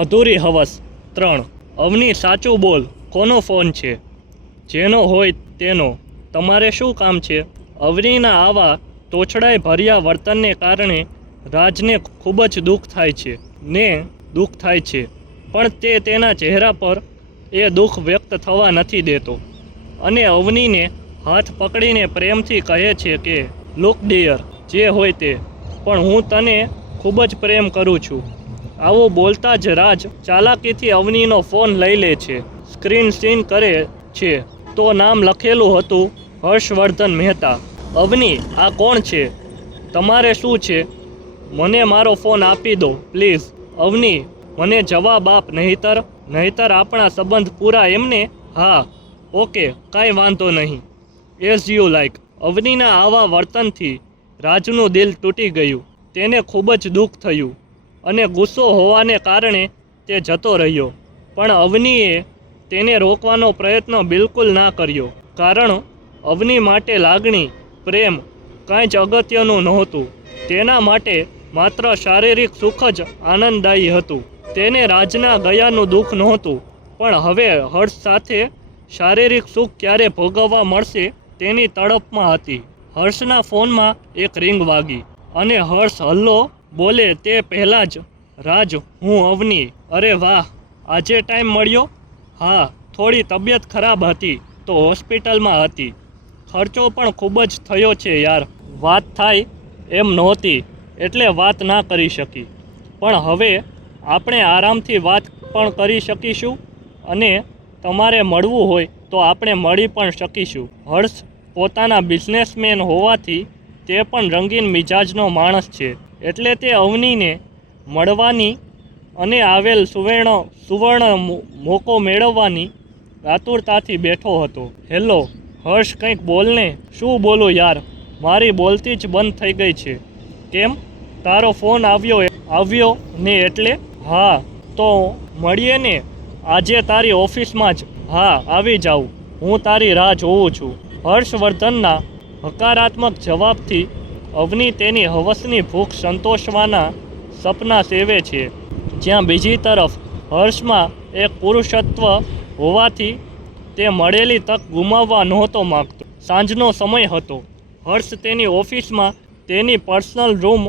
અધૂરી હવસ 3. અવની સાચું બોલ, કોનો ફોન છે? જેનો હોય તેનો. તમારે શું કામ છે? અવનીના આવા તોછડાઈ ભર્યા વર્તનને કારણે રાજને ખૂબ જ દુઃખ થાય છે પણ તે તેના ચહેરા પર એ દુઃખ વ્યક્ત થવા નથી દેતો અને અવનીને હાથ પકડીને પ્રેમથી કહે છે કે લુક ડિયર, જે હોય તે, પણ હું તને ખૂબ જ પ્રેમ કરું છું. આવું બોલતા જ રાજ ચાલાકીથી અવનીનો ફોન લઈ લે છે. સ્ક્રીન સીન કરે છે તો નામ લખેલું હતું હર્ષવર્ધન મહેતા. અવની, આ કોણ છે? તમારે શું છે? મને મારો ફોન આપી દો પ્લીઝ. અવની, મને જવાબ આપ, નહીતર આપણા સંબંધ પૂરા એમને. હા, ઓકે, કાંઈ વાંધો નહીં. As you like. અવનીના આવા વર્તનથી રાજનું દિલ તૂટી ગયું. તેને ખૂબ જ દુઃખ થયું અને ગુસ્સો હોવાને કારણે તે જતો રહ્યો. પણ અવનીએ તેને રોકવાનો પ્રયત્ન બિલકુલ ના કર્યો, કારણ અવની માટે લાગણી, પ્રેમ કાંઈ જ અગત્યનું નહોતું. તેના માટે માત્ર શારીરિક સુખ જ આનંદદાયી હતું. તેને રાજના ગયાનું દુઃખ નહોતું, પણ હવે હર્ષ સાથે શારીરિક સુખ ક્યારે ભોગવવા મળશે તેની તડપમાં હતી. હર્ષના ફોનમાં એક રિંગ વાગી અને હર્ષ હલ્લો બોલે તે પહેલાં જ રાજ, હું અવની. અરે વાહ, આજે ટાઈમ મળ્યો? હા, થોડી તબિયત ખરાબ હતી તો હોસ્પિટલમાં હતી. ખર્ચો પણ ખૂબ જ થયો છે યાર. વાત થાય એમ નહોતી એટલે વાત ના કરી શકી, પણ હવે આપણે આરામથી વાત પણ કરી શકીશું અને તમારે મળવું હોય તો આપણે મળી પણ શકીશું. હર્ષ પોતાના બિઝનેસમેન હોવાથી તે પણ રંગીન મિજાજનો માણસ છે, એટલે તે અવનીને મળવાની અને આવેલ સુવર્ણ મોકો મેળવવાની આતુરતાથી બેઠો હતો. હેલો હર્ષ, કંઈક બોલને. શું બોલું યાર, મારી બોલતી જ બંધ થઈ ગઈ છે. કેમ? તારો ફોન આવ્યો ને એટલે? હા, તો મળીએ ને આજે તારી ઓફિસમાં જ. હા, આવી જાઉં, હું તારી રાહ જોઉં છું. હર્ષવર્ધનના હકારાત્મક જવાબથી અવની તેની હવસની ભૂખ સંતોષવાના સપના સેવે છે. જ્યાં બીજી તરફ હર્ષમાં એક પુરુષત્વ હોવાથી તે મળેલી તક ગુમાવવા નહોતો માગતો. સાંજનો સમય હતો. હર્ષ તેની ઓફિસમાં તેની પર્સનલ રૂમ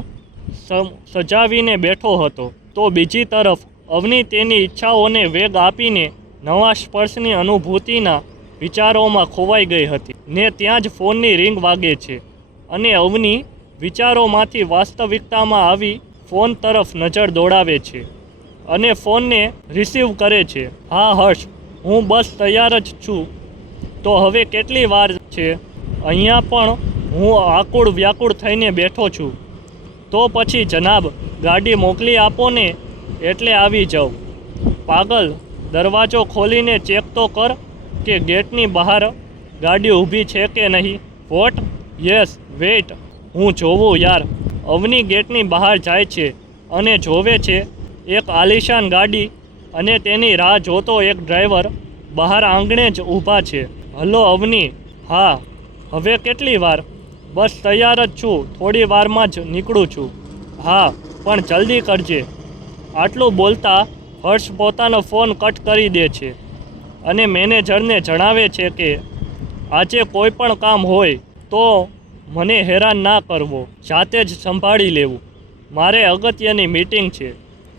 સજાવીને બેઠો હતો, તો બીજી તરફ અવની તેની ઈચ્છાઓને વેગ આપીને નવા સ્પર્શની અનુભૂતિના વિચારોમાં ખોવાઈ ગઈ હતી. ને ત્યાં જ ફોનની રિંગ વાગે છે અને અવની વિચારોમાંથી વાસ્તવિકતામાં આવી ફોન તરફ નજર દોડાવે છે અને ફોનને રિસીવ કરે છે. હા હર્ષ, હું બસ તૈયાર જ છું. તો હવે કેટલી વાર છે? અહીંયા પણ હું આકુળ વ્યાકુળ થઈને બેઠો છું. તો પછી જનાબ, ગાડી મોકલી આપો ને એટલે આવી જાઉં. પાગલ, દરવાજો ખોલીને ચેક તો કર કે ગેટની બહાર ગાડી ઊભી છે કે નહીં. વોટ? યસ, વેઇટ, હું જોવું યાર. અવની ગેટની બહાર જાય છે અને જોવે છે એક આલિશાન ગાડી અને તેની રાહ જોતો એક ડ્રાઈવર બહાર આંગણે જ ઊભા છે. હલો અવની. હા, હવે કેટલી વાર? બસ તૈયાર જ છું, થોડી વારમાં જ નીકળું છું. હા, પણ જલ્દી કરજે. આટલું બોલતા હર્ષ પોતાનો ફોન કટ કરી દે છે અને મેનેજરને જણાવે છે કે આજે કોઈ પણ કામ હોય તો મને હેરાન ના કરવો, જાતે જ સંભાળી લેવું. મારે અગત્યની મીટિંગ છે.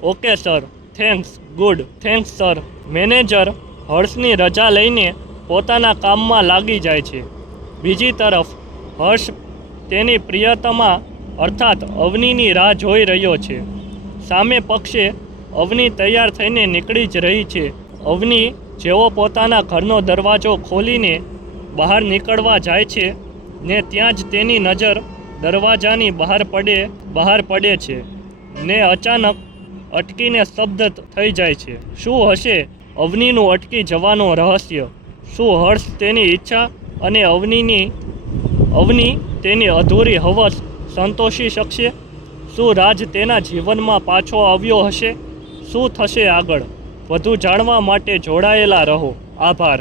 Okay sir, thanks. Good, thanks sir. Manager હર્ષની રજા લઈને પોતાના કામમાં લાગી જાય છે. બીજી તરફ હર્ષ તેની પ્રિયતમા અર્થાત અવનીની રાહ જોઈ રહ્યો છે. સામે પક્ષે અવની તૈયાર થઈને નીકળી જ રહી છે. અવની જેવો પોતાના ઘરનો દરવાજો ખોલીને બહાર નીકળવા જાય છે ને ત્યાં જ તેની નજર દરવાજાની બહાર પડે છે ને અચાનક અટકીને સ્તબ્ધ થઈ જાય છે. શું હશે અવનીનું અટકી જવાનું રહસ્ય? શું હર્ષ તેની ઈચ્છા અને અવની તેની અધૂરી હવસ સંતોષી શકશે? શું રાજ તેના જીવનમાં પાછો આવ્યો હશે? શું થશે આગળ? વધુ જાણવા માટે જોડાયેલા રહો. આભાર.